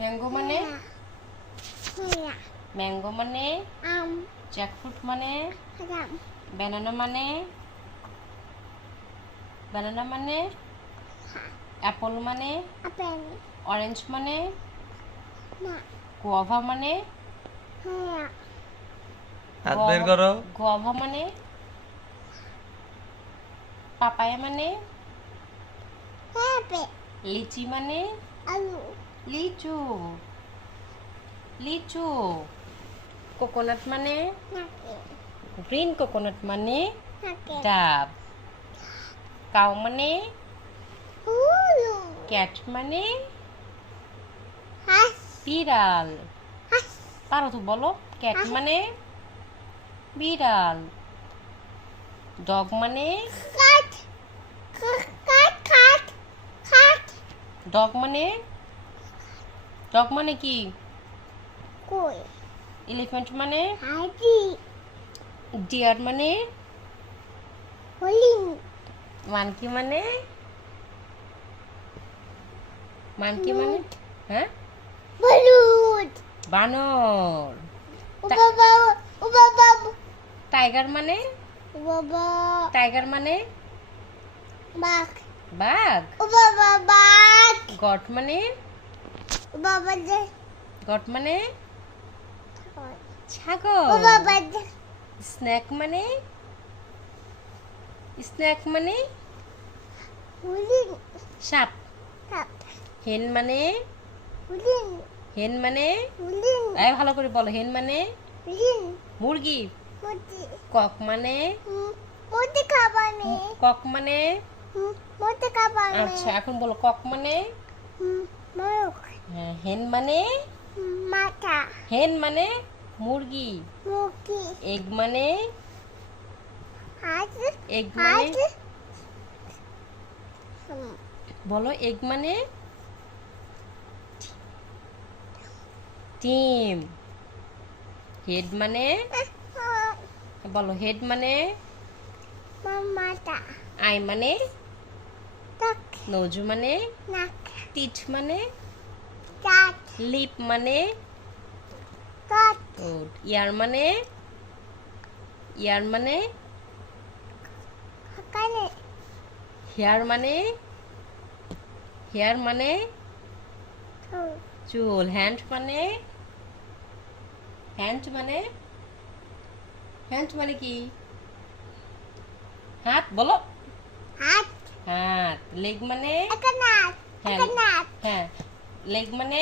Mango মানে mango মানে jackfruit মানে ব্যানানা মানে ব্যানানা মানে অ্যাপল মানে অরেঞ্জ মানে গুয়াভা মানে হাত বের করো। গুয়াভা মানে পাপায়া মানে লিচি মানে লিচু লিচু কোকোনাট মানে গ্রিন কোকোনাট মানে ডাব কাউ মানে ক্যাট মানে বিড়াল পারো তো বলো ক্যাট মানে বিড়াল ডগ মানে ডগ মানে কি এলিফ্যান্ট মানে ডিয়ার মানে মানকি মানে হ্যাঁ বানর টাইগার মানে বাঘ গট মানে ছাগল স্নেক মানে সাপ হেন মানে ভালো করে বলো হেন মানে মুরগি কক মানে আচ্ছা এখন বলো কক মানে হেন মানে মুরগি এগ মানে বলো এগ মানে ডিম হেড মানে বলো হেড মানে আই মানে নজু মানে টিচ মানে লিপ মানে ইয়ার মানে হেয়ার মানে চুল হ্যান্ড মানে কি হাত বলো হাত লেগ মানে হ্যাঁ লেগ মানে